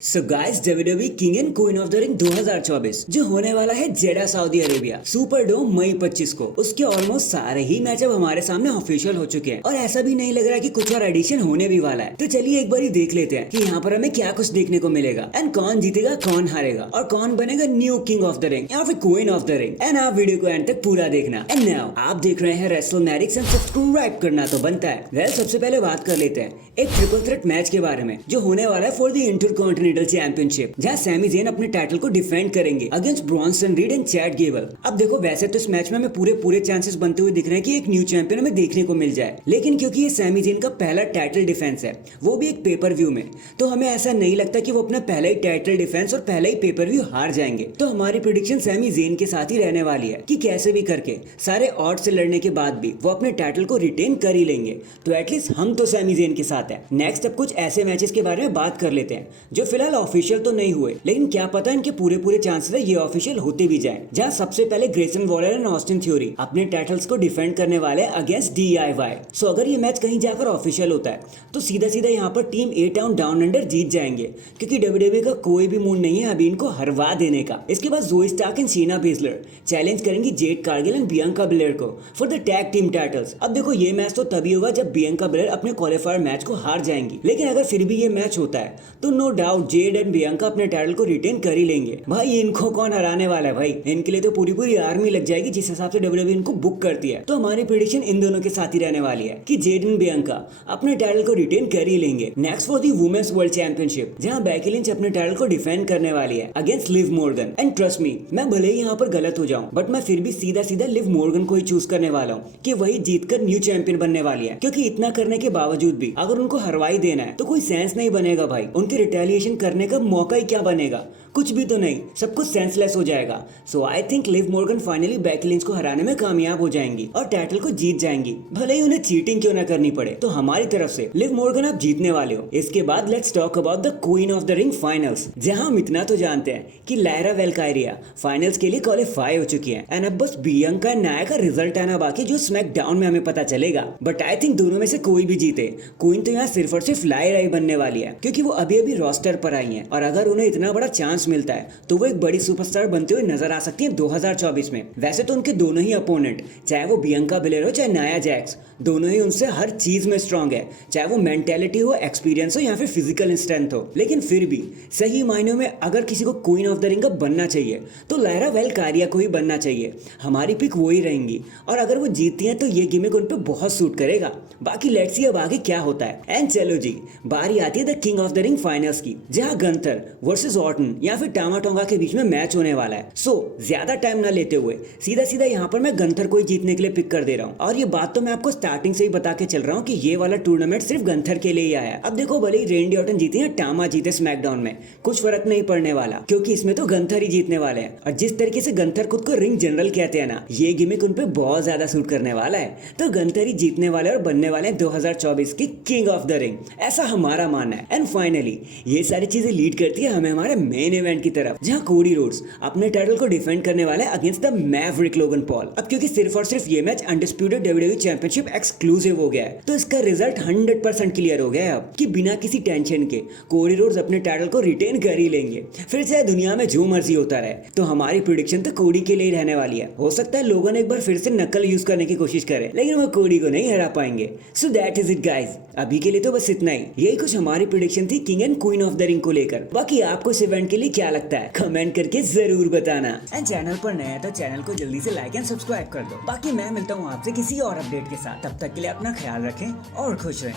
So guys WWE king and queen of the ring 2024 जो होने वाला है जेडा सऊदी अरेबिया सुपर डोम मई 25 को। उसके ऑलमोस्ट सारे ही मैच अब हमारे सामने ऑफिशियल हो चुके हैं और ऐसा भी नहीं लग रहा कि कुछ और एडिशन होने भी वाला है। तो चलिए एक बार ही देख लेते हैं कि यहाँ पर हमें क्या कुछ देखने को मिलेगा एंड कौन जीतेगा कौन हारेगा और कौन बनेगा new king of the ring या फिर queen of the ring. And आप वीडियो को एंड तक पूरा देखना। एंड नाउ आप देख रहे हैं रेसलमैनिक्स एंड सब्सक्राइब करना तो बनता है। वेल सबसे पहले बात कर लेते हैं एक ट्रिपल थ्रेट मैच के बारे में जो होने वाला है फॉर द इंटरकॉन्टिनेंटल चैंपियनशिप, जहां सैमी ज़ेन अपने टाइटल को डिफेंड करेंगे against Bronson read and Chad Gable. अब देखो वैसे तो इस मैच में हमें पूरे चांसेस बनते हुए दिख रहे हैं कि एक न्यू चैंपियन हमें देखने को मिल जाए, लेकिन क्योंकि ये सैमी ज़ेन का पहला टाइटल डिफेंस है वो भी एक पेपर व्यू में, तो हमें ऐसा नहीं लगता कि वो अपना पहला ही टाइटल डिफेंस और पहला ही पेपर व्यू हार जाएंगे। तो हमारी प्रेडिक्शन सैमी ज़ेन के साथ ही रहने वाली है कि कैसे भी करके सारे ऑड से लड़ने के बाद भी वो अपने टाइटल को रिटेन कर ही लेंगे। तो एटलीस्ट हम तो सैमी ज़ेन के साथ है। नेक्स्ट अब कुछ ऐसे मैचेस के बारे में बात कर लेते हैं जो फिलहाल ऑफिशियल तो नहीं हुए, लेकिन क्या पता इनके पूरे चांसेस है ये ऑफिशियल होते भी जाएं। जहां सबसे पहले Grayson Waller and Austin theory अपने टाइटल्स को डिफेंड करने वाले अगेंस्ट DIY। सो अगर ये मैच कहीं जाकर ऑफिशियल होता है तो सीधा यहाँ पर टीम ए टाउन डाउन अंडर जीत जाएंगे, क्योंकि WWE का कोई भी मूड नहीं है अभी इनको हरवा देने का। इसके बाद Zoey Stark and Shayna Baszler challenge करेंगी Jade Cargill and Bianca Belair को for the tag team titles. अब देखो ये मैच तो तभी होगा जब बियांका बिलेर अपने क्वालिफायर मैच को हार जाएंगी, लेकिन अगर फिर भी ये मैच होता है तो no doubt Jade and Bianca अपने टाइटल को रिटेन कर ही लेंगे। भाई इनको कौन हराने वाला है भाई, इनके लिए तो पूरी आर्मी लग जाएगी जिस हिसाब से WWE इनको बुक करती है। तो हमारी प्रेडिक्शन इन दोनों के साथ ही रहने वाली है कि जेड एंड बियांका अपने टाइटल को रिटेन कर ही लेंगे। Next for the women's world championship, जहां बेकी लिंच अपने टाइटल को डिफेंड करने वाली है against Liv Morgan. And trust me, मैं भले ही यहाँ पर गलत हो जाऊं बट मैं फिर भी सीधा लिव मॉर्गन को ही चूज करने वाला हूँ कि वही जीतकर न्यू चैंपियन बनने वाली है, क्योंकि इतना करने के बावजूद भी अगर उनको हरवाई देना है तो कोई सेंस नहीं बनेगा भाई। उनके रिटेलिएशन करने का मौका ही क्या बनेगा, कुछ भी तो नहीं, सब कुछ सेंसलेस हो जाएगा। So I think Liv Morgan finally Becky Lynch को हराने में कामयाब हो जाएंगी और टाइटल को जीत जाएंगी, भले ही उन्हें चीटिंग क्यों ना करनी पड़े। तो हमारी तरफ से लिव मॉर्गन आप जीतने वाले हो। इसके बाद let's talk about the queen of the ring finals, जहां हम इतना तो जानते हैं कि लायरा वेलकायरिया फाइनल्स के लिए क्वालिफाई हो चुकी है एंड अब बस बियांका एंड नाया का रिजल्ट आना बाकी जो स्मैकडाउन में हमें पता चलेगा। बट आई थिंक दोनों में से कोई भी जीते, क्वीन तो यहाँ सिर्फ और सिर्फ लायरा बनने वाली है, क्योंकि वो अभी रोस्टर पर आई है और अगर उन्हें इतना बड़ा चांस मिलता है तो वो एक बड़ी सुपरस्टार बनते हुए नजर आ सकती है 2024 में। वैसे तो उनके दोनों ही अपोनेंट, चाहे वो बियांका बिलेर हो चाहे नाया जैक्स, दोनों ही उनसे हर चीज में स्ट्रांग है, चाहे वो मेंटेलिटी हो, एक्सपीरियंस हो या फिर फिजिकल स्ट्रेंथ हो। लेकिन फिर भी सही मायनों में अगर किसी को क्वीन ऑफ द रिंग का बनना चाहिए तो लायरा वेलकायरिया को ही बनना चाहिए। हमारी पिक वही रहेंगी और अगर वो जीतती हैं तो ये गिमिक उन पे बहुत सूट करेगा। बाकी लेट्स सी अब आगे क्या होता है। एंड चलो जी, बारी आती है the king of the ring finals की, जहां गंथर वर्सेस ऑर्टन या फिर टामा टोंगा के बीच में मैच होने वाला है। सो ज्यादा टाइम ना लेते हुए सीधा यहाँ पर मैं गंथर को ही जीतने के लिए पिक कर दे रहा हूँ। और ये बात तो मैं आपको स्टार्टिंग से ही बता के चल रहा हूँ कि ये वाला टूर्नामेंट सिर्फ गंथर के लिए ही आया है। अब देखो भले ही रेंडी ऑर्टन जीते या टामा जीते स्मैकडाउन में, कुछ फर्क नहीं पड़ने वाला, क्योंकि इसमें तो गंथर ही जीतने वाले हैं। और जिस तरीके से गंथर खुद को रिंग जनरल कहते हैं ना, ये गिमिक उन पे बहुत ज्यादा सूट करने वाला है। तो गंथर ही जीतने वाले और बनने वाले हैं 2024 की किंग ऑफ द रिंग, ऐसा हमारा मानना है। एंड फाइनली ये सारी चीजें लीड करती है हमें हमारे मेन इवेंट की तरफ, जहां कोडी रोड्स अपने टाइटल को डिफेंड करने वाले हैं against the Maverick Logan Paul. अब क्योंकि सिर्फ और सिर्फ ये match undisputed WWE championship exclusive हो गया है तो इसका रिजल्ट 100% क्लियर हो गया है अब कि बिना किसी टेंशन के कोडी रोड्स अपने टाइटल को रिटेन कर ही लेंगे, फिर चाहे दुनिया में जो मर्जी होता रहे। तो हमारी प्रेडिक्शन तो कोडी के लिए ही रहने वाली है। हो सकता है लोगन एक बार फिर से नकल यूज करने की कोशिश करे, लेकिन वो कोडी को नहीं हरा पाएंगे। So that is it guys, अभी के लिए तो बस इतना ही। यही कुछ हमारी प्रेडिक्शन थी king and queen of the ring को लेकर। बाकी आपको इस इवेंट के लिए क्या लगता है कमेंट करके जरूर बताना। एंड चैनल पर नया है तो चैनल को जल्दी से लाइक एंड सब्सक्राइब कर दो। बाकी मैं मिलता हूँ आपसे किसी और अपडेट के साथ, तब तक के लिए अपना ख्याल रखें और खुश रहें।